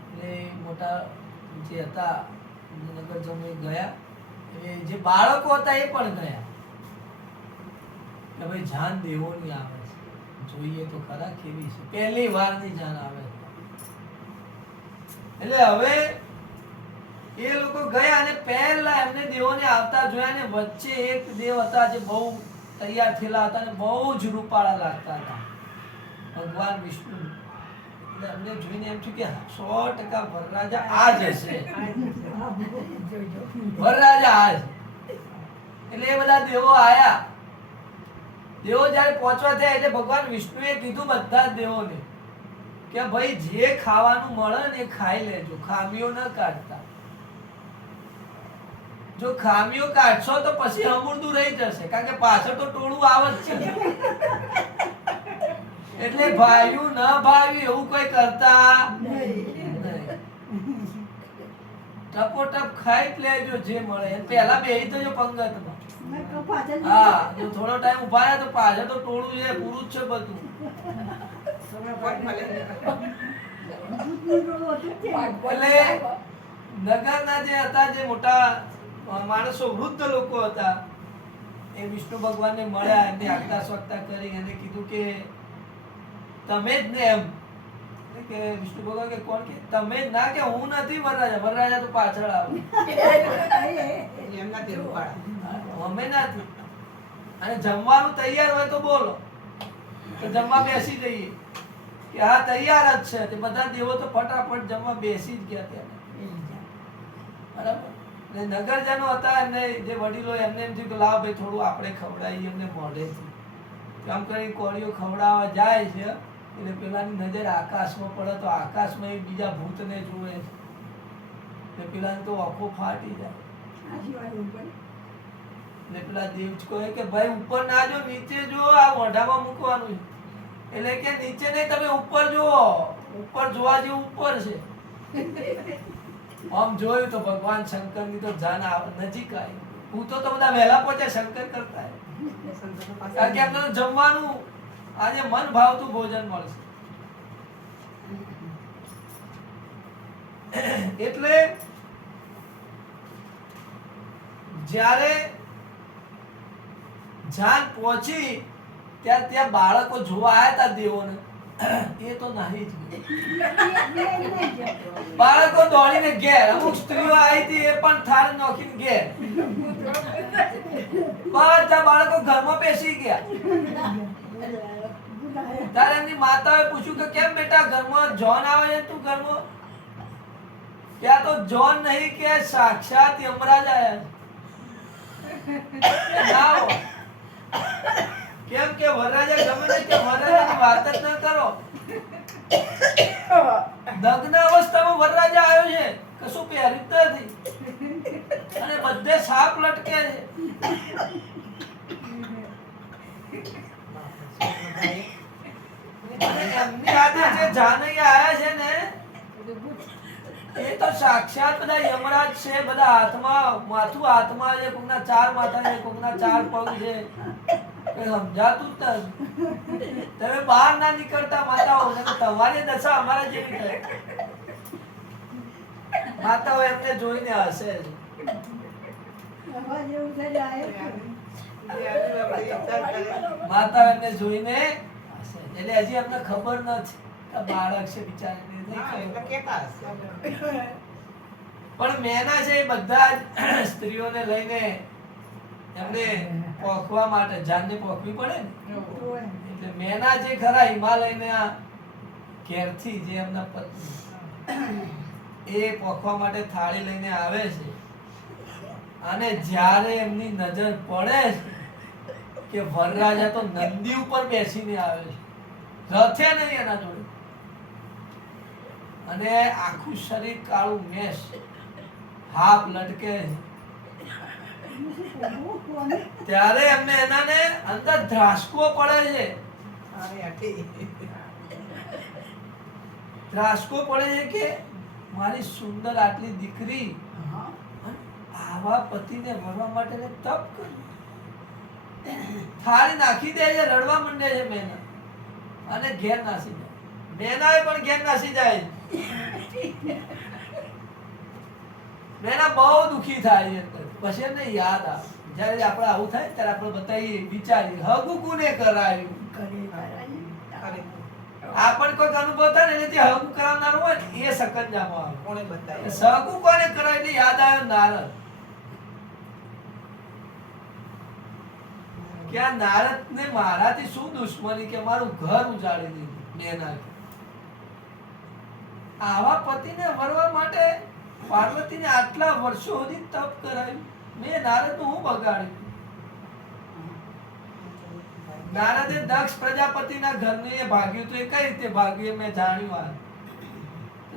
એટલે મોટા જે હતા નગરજનો ગયા એટલે જે બાળકો હતા એ પણ ગયા કે ભાઈ જાન દેવોની આવે છે જોઈએ તો ખરા કેવી છે પહેલી વારની જાન આવે છે એટલે હવે એ લોકો ગયા અને પહેલા એમને દેવોને આવતા જોયા ને વચ્ચે એક દેવ હતા જે બહુ તૈયાર થયેલા હતા અને બહુ જ રૂપાળા લાગતા હતા ભગવાન વિષ્ણુ એટલે એમને જોઈને એમ થયું કે 100% વરરાજા આ જ હશે વરરાજા આ જ એટલે એ બધા દેવો આયા દેવો જ્યારે પહોંચવા થયા એટલે ભગવાન વિષ્ણુએ કીધું બધા જ દેવોને કે ભાઈ જે ખાવાનું મળે ને એ ખાઈ લેજો ખામીઓ ન કાઢતા જો ખામીઓ કાઢશો તો પછી અમૂર્દું રહી જશે કારણ કે પાછળ તો ટોળું આવે જ છે એટલે ભાવ્યું ન ભાવ્યું એવું કોઈ કરતા નહીં ટપોટપ ખાઈ જ લેજો જે મળે પહેલા બેહી તો જો પંગતમાં હા જો થોડો ટાઈમ ઉભા રહ્યા તો પાછળ તો ટોળું છે પૂરું જ છે બધું એટલે નગરના જે હતા જે મોટા માણસો વૃદ્ધ લોકો હતા એ વિષ્ણુ ભગવાનને મળ્યા એમને આગતા સ્વાગતા કરી અને કીધું કે તમે જ ને એમ કે વિષ્ણુ ભગવાન કે કોણ કે તમે જ ના કે હું નથી વરરાજા વરરાજા તો પાછળ આવે એમના તે રૂપાળા અમે નથી અને જમવાનું તૈયાર હોય તો બોલો તો જમવા બેસી જઈએ કે હા તૈયાર જ છે તે બધા દેવો તો ફટાફટ જમવા બેસી જ ગયા ત્યાં બરાબર ને નગરજનો હતા એમને જે વડીલો એમને એમ થયું કે લાવ ભાઈ થોડું આપણે ખવડાવીએ એમને મોઢેથી કામ કરી કોળીઓ ખવડાવવા જાય છે એટલે પેલાની નજર આકાશમાં પડે તો આકાશમાં એક બીજા ભૂતને જુએ છે પેલાને તો આંખો ફાટી જાય ને પેલા દેવ કહે કે ભાઈ ઉપર ના જો નીચે જો આ મોઢામાં મૂકવાનું છે એટલે કે નીચે નહીં તમે ઉપર જુઓ ઉપર જોવા જેવું ઉપર છે આમ જોયું તો ભગવાન શંકર ની તો જાન નજીક આવી હું તો બધા વહેલા પહોંચ્યા શંકર કરતા કારણ કે એમને તો જમવાનું આજે મન ભાવતું ભોજન મળશે એટલે જ્યારે જાન પહોંચી ત્યાં બાળકો જોવા આવ્યા હતા દેવોને એ તો નહીં જ બાળકો દોડીને ઘેર અમુક સ્ત્રીઓ આવી હતી એ પણ થાળ નોખીને ઘેર બધા બાળકો ઘરમાં બેસી ગયા ત્યારે એમની માતાએ પૂછ્યું કે કેમ બેટા ઘરમાં જોન આવે છે તું ઘરમાં ત્યાં તો જોન નહીં કે સાક્ષાત યમરાજ આયા કેમ કે વરરાજા ગમે ને કે વરરાજાની વાત જ ન કરો નગ્ન અવસ્થામાં વરરાજા આવ્યો છે કશું પહેર્યું જ નથી અને બધે સાપ લટકે છે એમની હાથે જે જાનૈયા આયા છે ને એ તો સાક્ષાત બધા યમરાજ છે બધા હાથમાં માથું હાથમાં છે કોકના 4 માથા છે કોકના 4 પગ છે કઈ સમજાતું જ નથી તમે બહાર ના નીકળતા માતાઓ તમારી દશા અમારા જેવી થાય માતાઓ એમને જોઈને હસે માતા એમને જોઈને એટલે હજી અમને ખબર નથી બાળક છે બિચારાને પણ મેના છે એ બધા સ્ત્રીઓને લઈને એમને પોખવા માટે જાનને પોખવી પડે ને એટલે મેના જે ખરા હિમાલયના ઘેરથી જે એમના પત્ની એ પોખવા માટે થાળી લઈને આવે છે અને જ્યારે એમની નજર પડે છે કે વરરાજા તો નંદી ઉપર બેસીને આવે છે રથે નહીં એના જોડે અને આખું શરીર કાળું મેશ હાફ લટકે ત્યારે એમને એનાને અંદર ધ્રાસકો પડે છે ધ્રાસકો પડે છે કે મારી સુંદર આટલી દીકરી આવા પતિને વરવા માટે ને તપ કર્યું. થાળી નાખી દે છે, રડવા માંડે છે મેના, અને ઘેર નાસી જાય. મેનાએ પણ ઘેર નાસી જાય. મેના બહુ દુખી થાય છે અંદર. પછી એમને યાદ આવે, જ્યારે આપણે આવું થાય ત્યારે આપણે બતાવીએ, વિચારીએ હગું કોને કરાયું. આ પણ કોઈક અનુભવ થાય ને એટલે જે હગું કરાવનારું હોય ને એ સકંજામાં આવે. કોણે બતાવ્યું? સગું કોને કરાય એટલે યાદ આવ્યો નારદ. કે આ નારદને મારાથી શું દુશ્મની કે મારું ઘર ઉજાડી દીધું મેના. આવા પતિને વરવા માટે પાર્વતીને આટલા વર્ષો સુધી તપ કરાયું. મેં નારદનું હું બગાડ્યું? નારદે દક્ષ પ્રજાપતિના ઘરને ભાગ્યું તો એ કઈ રીતે ભાગ્યું મેં જાણ્યું.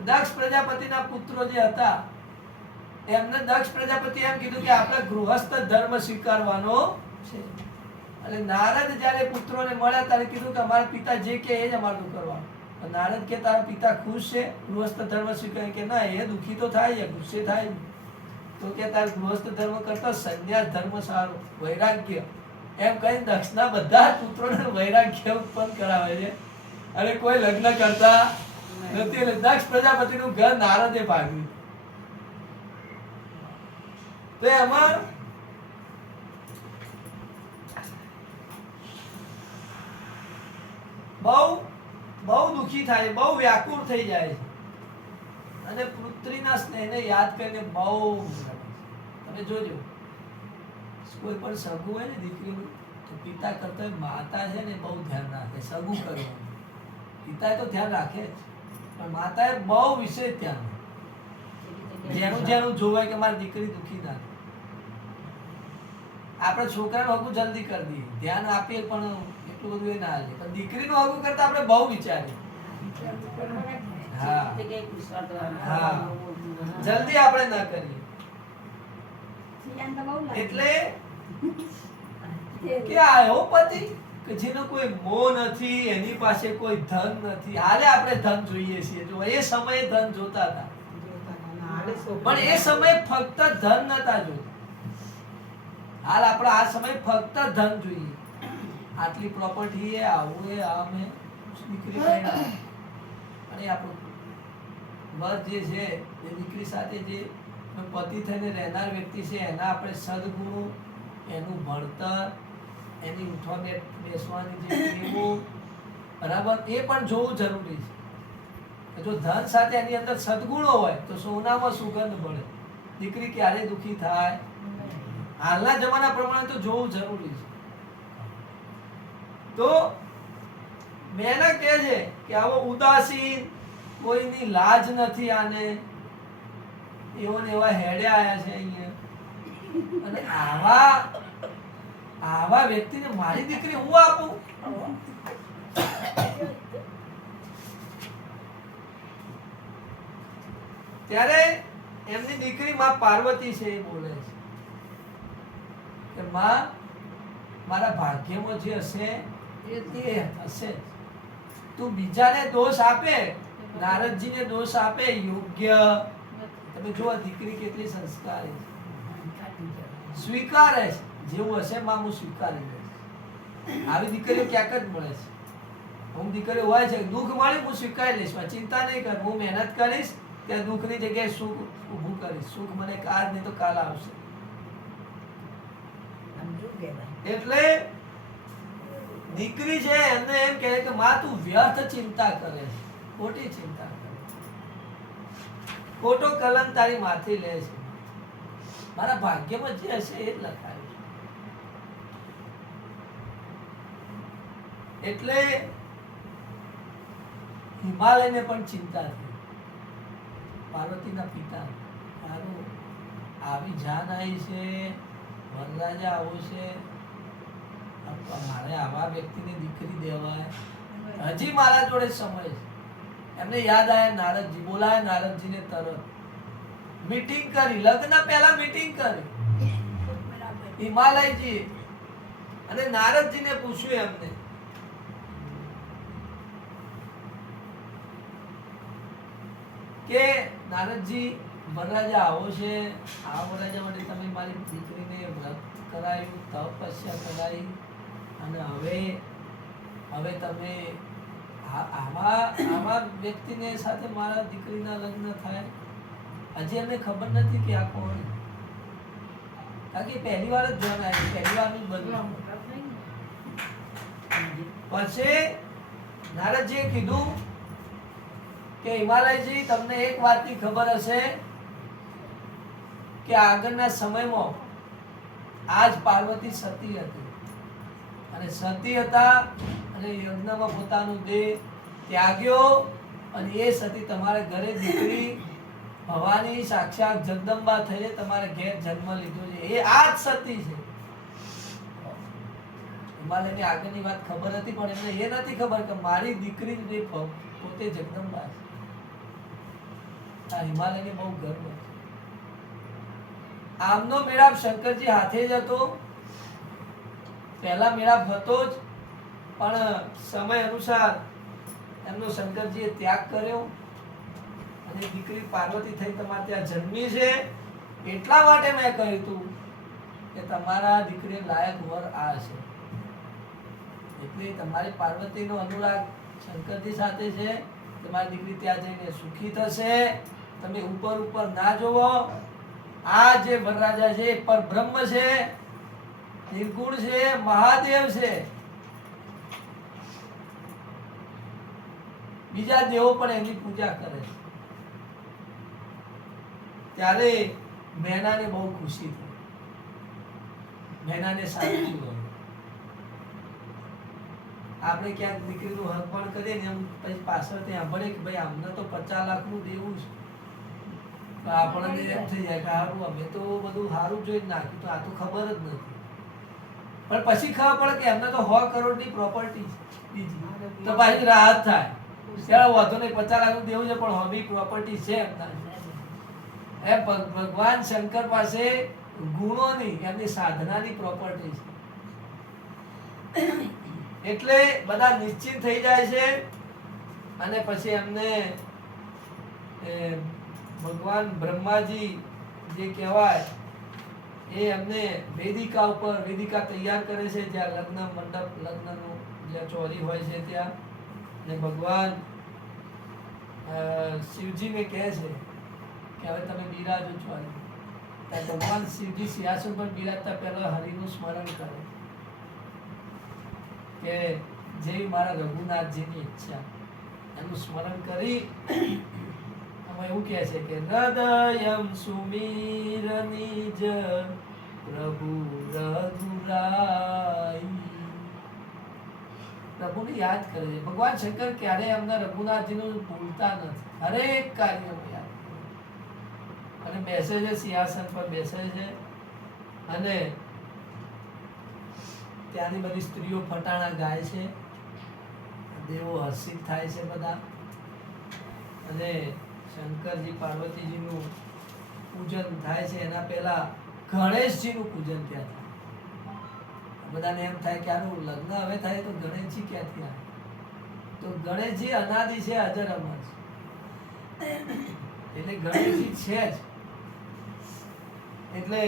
દક્ષ પ્રજાપતિના પુત્રો જે હતા એમને દક્ષ પ્રજાપતિ એમ કીધું કે આપણે ગૃહસ્થ ધર્મ સ્વીકારવાનો છે. અને નારદ જ્યારે પુત્રોને મળ્યા ત્યારે કીધું કે અમારા પિતા જે કે એ જ અમારું કરવાનું. નારદ કે તારા પિતા ખુશ છે ગૃહસ્થ ધર્મ સ્વીકાર? કે ના, એ દુઃખી તો થાય છે, ગુસ્સે થાય છે. તો કે તારે ગૃહસ્થ ધર્મ કરતા સંન્યાસ ધર્મ સારો, વૈરાગ્ય. એમ કઈ દક્ષના બધા પુત્રોને વૈરાગ્ય ઉત્પન્ન કરાવે છે અને કોઈ લગ્ન કરતા નથી. એટલે દક્ષ પ્રજાપતિનું ઘર નારદે ભાગ્યું. તો એમાં બહુ દુઃખી થાય, બહુ વ્યાકુળ થઈ જાય છે અને પુત્રીના સ્નેહને યાદ કરીને બહુ તમે જોજો, કોઈ પણ સગું હોય ને દીકરીનું તો પિતા કરતા માતા છે ને બહુ ધ્યાન રાખે. સગું કરવાનું પિતા તો ધ્યાન રાખે જ, પણ માતાએ બહુ વિશેષ ધ્યાન. જેનું જેનું જોવે કે મારી દીકરી દુઃખી ના થાય. આપણે છોકરાનું હગું જલ્દી કરી દઈએ, ધ્યાન આપીએ પણ એટલું બધું એ ના હાલે. પણ દીકરીનું હગું કરતા આપણે બહુ વિચારીએ. હા હા, જલ્દી આપણે ના કરીએ. એટલે કે આયો પતિ કે જેનો કોઈ મોહ નથી, એની પાસે કોઈ ધન નથી. હાલે આપણે ધન જોઈએ છીએ. જો એ સમયે ધન જોતા હતા, પણ એ સમયે ફક્ત ધન નતા જોતા. હાલ આપણે આ સમયે ફક્ત ધન જોઈએ. આટલી પ્રોપર્ટી એ આવું એ આમ એ દીકરી અને આપણું વર જે છે એ દીકરી સાથે જે પતિ થઈને રહેનાર વ્યક્તિ છે એના આપણે સદગુણો, એનું ભણતર, એની ઉઠવા બેસવાની જે ટેવો, બરાબર, એ પણ જોવું જરૂરી છે. જો ધન સાથે એની અંદર સદગુણો હોય તો સોનામાં સુગંધ મળે. દીકરી ક્યારે દુઃખી થાય હાલના જમાના પ્રમાણે તો જોવું જરૂરી છે. તો મેના કહે છે કે આવો ઉદાસીન, કોઈની લાજ નથી આને, એવો ને એવા હેડે આયા છે અહીંયા. અને આવા વ્યક્તિને મારી દીકરી હું આપું? ત્યારે એમની દીકરી માં પાર્વતી છે એ બોલે છે કે માં, મારા ભાગ્યમાં જે હશે એ હશે. તું બીજાને દોષ આપે, નારદજીને દોષ આપે યોગ્ય. તમે જો આ દીકરી કેટલી સંસ્કારી છે, સ્વીકારે છે. જેવું હશે માં હું સ્વીકારી લઈશ. આવી દીકરીઓ ક્યાંક જ મળે છે. હું દીકરીઓ હોય છે, દુઃખ મળે હું સ્વીકારી લઈશ, ચિંતા નહીં કર, હું મહેનત કરીશ, ત્યાં દુઃખની જગ્યાએ સુખ ઊભું કરીશ. સુખ મને આજ નહીં તો કાલ આવશે. એટલે દીકરી છે એમને એમ કહે કે માં તું વ્યર્થ ચિંતા કરે છે, ખોટી ચિંતા કરે, ખોટો કલંક તારી માથે લે છે. મારા ભાગ્યમાં જે હશે એ જ લખાયું છે. એટલે હિમાલયને પણ ચિંતા થઈ. પાર્વતીના પિતા મારું આવી જાન આવી છે, વરરાજા આવો છે, મારે આવા વ્યક્તિને દીકરી દેવાય. હજી મારા જોડે સમય છે. એમને યાદ આવ્યા નારદજી, બોલાયા નારદજીને તરત. મીટિંગ કરી, લગ્ન પહેલા મીટિંગ કરી હિમાલયજી. અને નારદજીને પૂછ્યું એમને કે નારદજી વરરાજા આવો છે, આ વરરાજા માટે તમે મારી દીકરીને વ્રત કરાયું, તપસ્યા કરાવી, અને હવે તમે આવા વ્યક્તિને સાથે મારા દીકરીના લગ્ન થાય? હજી એમને ખબર નથી કે આ કોણ, કારણ કે પહેલી વાર જ ધ્યાન આવ્યું, પહેલી વાર જ બન્યું. પછી નારદજીએ કીધું કે હિમાલયજી, તમને એક વાતની ખબર હશે કે આગળના સમયમાં આજ પાર્વતી સતી હતી, અને સતી હતા અને યજ્ઞમાં પોતાનું દેહ ત્યાગ્યો, અને એ સતી તમારા ઘરે દીકરી ભવાની સાક્ષાત જગદંબા થઈને તમારે ઘેર જન્મ લીધો છે. એ આ જ સતી છે. હિમાલયની આગળની વાત ખબર હતી, પણ એમને એ નથી ખબર કે મારી દીકરી જ પોતે જગદંબા છે. આ હિમાલયને બહુ ગર્વ છે. આમનો મેળાપ શંકરજી હાથે જ હતો. પહેલા મેળાપ હતો જ, પણ સમય અનુસાર એમનો શંકરજીએ ત્યાગ કર્યો, અને દીકરી પાર્વતી થઈ તમારે ત્યાં જન્મી છે. એટલા માટે મેં કહ્યું હતું કે તમારા દીકરી લાયક વર આ છે. એટલે તમારી પાર્વતીનો અનુરાગ શંકરજી સાથે છે. તમારી દીકરી ત્યાં જઈને સુખી થશે. તમે ઉપર ઉપર ના જોવો. આ જે વરરાજા છે એ પરબ્રહ્મ છે, નિર્ગુણ છે, મહાદેવ છે. બીજા દેવો પણ એની પૂજા કરે છે. ત્યારે મેનાને બહુ ખુશી થઈ. મેનાને સાચું હોય, આપણે ક્યાંક દીકરીનું હરપણ કરીએ ને એમ પછી પાછળથી સાંભળે કે ભાઈ અમને તો 50 લાખનું દેવું છે, તો આપણને એમ થઈ જાય કે સારું અમે તો બધું સારું જોઈને નાખ્યું, તો આ તો ખબર જ નથી. પણ પછી ખબર પડે કે એમને તો 100 કરોડની પ્રોપર્ટી બીજી, તો પાછી રાહત થાય. ત્યારે વધુ નહીં, 50 લાખનું દેવું છે પણ હબી પ્રોપર્ટી છે એમના. એ ભગવાન શંકર પાસે ગુણોની, એમની સાધનાની પ્રોપર્ટી છે. એટલે બધા નિશ્ચિત થઈ જાય છે. અને પછી એમને ભગવાન બ્રહ્માજી જે કહેવાય એ એમને વેદિકા ઉપર વેદિકા તૈયાર કરે છે, જ્યાં લગ્ન મંડપ, લગ્નનું જ્યાં ચોરી હોય છે ત્યાં. ને ભગવાન શિવજીને કહે છે કે હવે તમે બિરાજો ચોરી. ત્યારે ભગવાન શિવજી સિંહાસન પર બિરાજતા પહેલા હરિનું સ્મરણ કરે કે જે મારા રઘુનાથજીની ઈચ્છા, એનું સ્મરણ કરી એમાં એવું કહે છે કે હૃદયમ સુમીરની જ પ્રભુ રઘુરાઈ. પ્રભુને યાદ કરે છે. ભગવાન શંકર ક્યારેય એમના રઘુનાથજીનું ભૂલતા નથી. હરેક કાર્યમાં યાદ કરે. અને બેસે છે, સિંહાસન પર બેસે છે, અને ત્યાંની બધી સ્ત્રીઓ ફટાણા ગાય છે, દેવો હર્ષિત થાય છે બધા. અને શંકરજી પાર્વતીજીનું પૂજન થાય છે. એના પહેલા ગણેશજીનું પૂજન ત્યાં થાય. બધાને એમ થાય કે આનું લગ્ન હવે થાય તો ગણેશજી ક્યાંથી આવે? તો ગણેશજી અનાદિ છે, અજર અમર છે. એટલે ગણેશજી છે જ. એટલે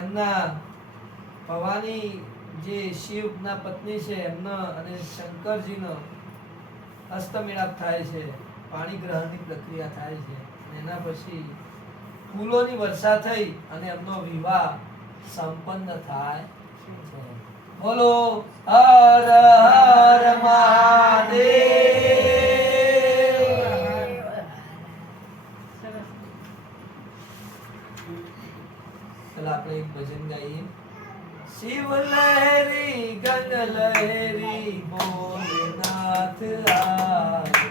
એમના ભવાની જે શિવના પત્ની છે એમના અને શંકરજીનો હસ્તમેળાપ થાય છે. પાણી ગ્રહણની પ્રક્રિયા થાય છે. એના પછી ફૂલોની વર્ષા થઈ અને એમનો વિવાહ સંપન્ન થાય છે. બોલો હર હર મહાદેવ. ચલો આપણે એક ભજન ગાઈએ. શિવ લહેરી ગંગ લહેરી ભોલેનાથ આયો.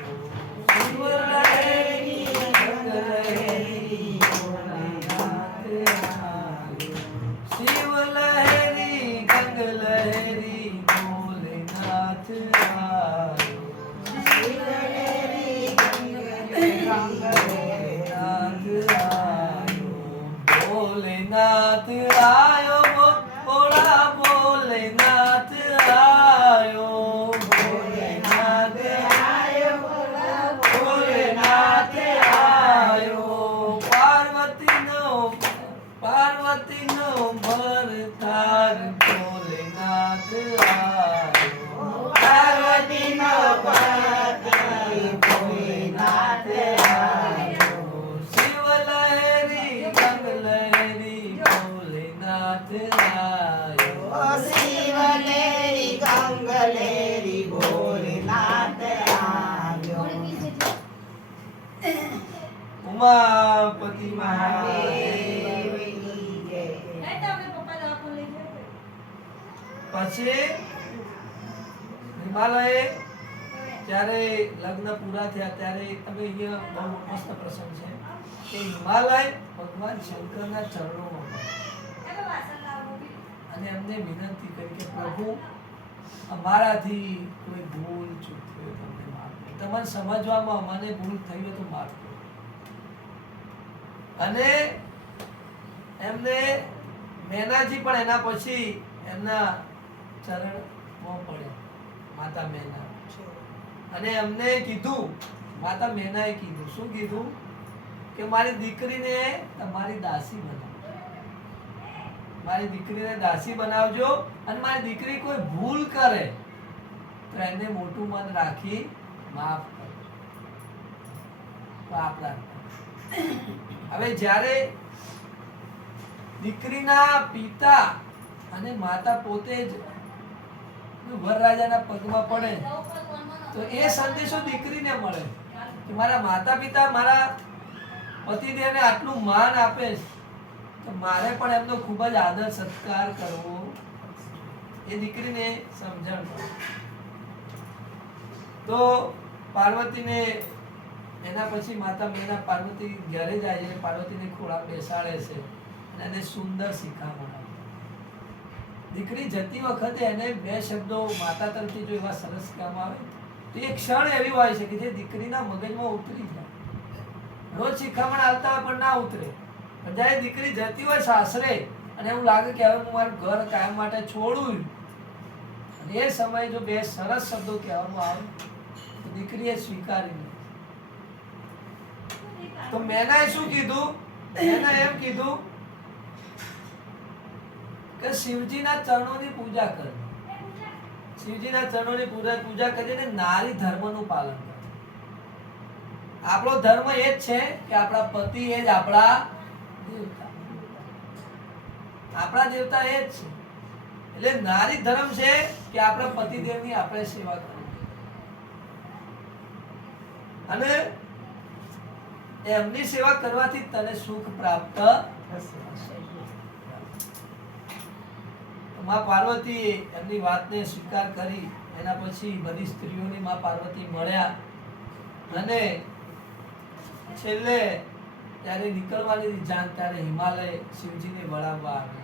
શિવ લહેરી ગંગ લહેરી ભોલેનાથ આયો. શિવ લહેરી ગંગ લહેરી ભોલેનાથ આયો. શિવ લહેરી ગંગ લહેરી ભોલેનાથ આયો. ભોળા ભોલેનાથ આયો. ભોલેનાથ આયો. ભોલેનાથ આયો. પાર્વતી પાર્વતીનો ભરતાર ભોલેનાથ આવ્યો. પાર્વતીનો પતિ ભોલેનાથ આવ્યો. શિવ લહેરી ગંગ લહેરી ભોલેનાથ આવ્યો. શિવલેરી ગંગલેરી ભોલેનાથ આવ્યો. ઉમાપતિ મહાદેવ. મહાદેવની જય. પછી હિમાલય જ્યારે લગ્ન પૂરા થયા ત્યારે તમે અહીંયા બહુ મસ્ત પ્રસંગ છે કે હિમાલય ભગવાન શંકરના ચરણોમાં પડ્યા અને એમને વિનંતી કરી કે પ્રભુ અમારાથી કોઈ ભૂલ ચૂક થઈ હોય તો અમને માફ કરો. તમારે સમજવામાં અમને ભૂલ થઈ હોય તો માફ કરો. અને એમને મેનાજી પણ એના પછી એમના ચરણમાં પડ્યા, માતા મેના. અને એમને કીધું, માતા મેનાએ કીધું, શું કીધું કે મારી દીકરીને તમારી દાસી બનાવો, મારી દીકરીને દાસી બનાવજો અને મારી દીકરી કોઈ ભૂલ કરે તો એને મોટું મન રાખી માફ કરજો. પાપ રાખજો. હવે જ્યારે દીકરીના પિતા અને માતા પોતે જ વરરાજાના પગમાં પડે તો એ સંદેશો દીકરીને મળે કે મારા માતા પિતા મારા પતિદેવને આટલું માન આપે છે તો મારે પણ એમનો ખૂબ જ આદર સત્કાર કરવો. એ દીકરીને સમજણ પડે. તો પાર્વતીને એના પછી માતા મેના પાર્વતી ઘરે જાય છે, પાર્વતીને ખોળા બેસાડે છે અને એને સુંદર શિખામણ આપે. દીકરી જતી વખતે એને બે શબ્દો માતા તરફથી જો એવા સરસ કહેવામાં આવે તો એ ક્ષણ એવી હોય છે કે જે દીકરીના મગજમાં ઉતરી જાય. રોજ શિખામણ આવતા હોય પણ ના ઉતરે. પણ જ્યારે દીકરી જતી હોય સાસરે અને એવું લાગે કે હવે હું મારું ઘર કાયમ માટે છોડું, અને એ સમયે જો બે સરસ શબ્દો કહેવામાં આવે તો દીકરીએ સ્વીકારી લે. તો મેનાએ શું કીધું? મેના એમ કીધું કે શિવજીના ચરણોની પૂજા કરજો. શિવજીના ચરણોની પૂજા કરીને નારી ધર્મનું પાલન કરજો. આપણો ધર્મ એ જ છે કે આપણા પતિ એ જ આપણા દેવતા. આપણા દેવતા એ જ છે. એટલે નારી ધર્મ છે કે આપણા પતિદેવની આપણે સેવા કરવી અને એમની સેવા કરવાથી તને સુખ પ્રાપ્ત થશે. માં પાર્વતી એમની વાતને સ્વીકાર કરી. એના પછી બધી સ્ત્રીઓની માં પાર્વતી મળ્યા અને છેલ્લે ત્યારે નીકળવાની જાણ ત્યારે હિમાલય શિવજીને વળાવવા આવે.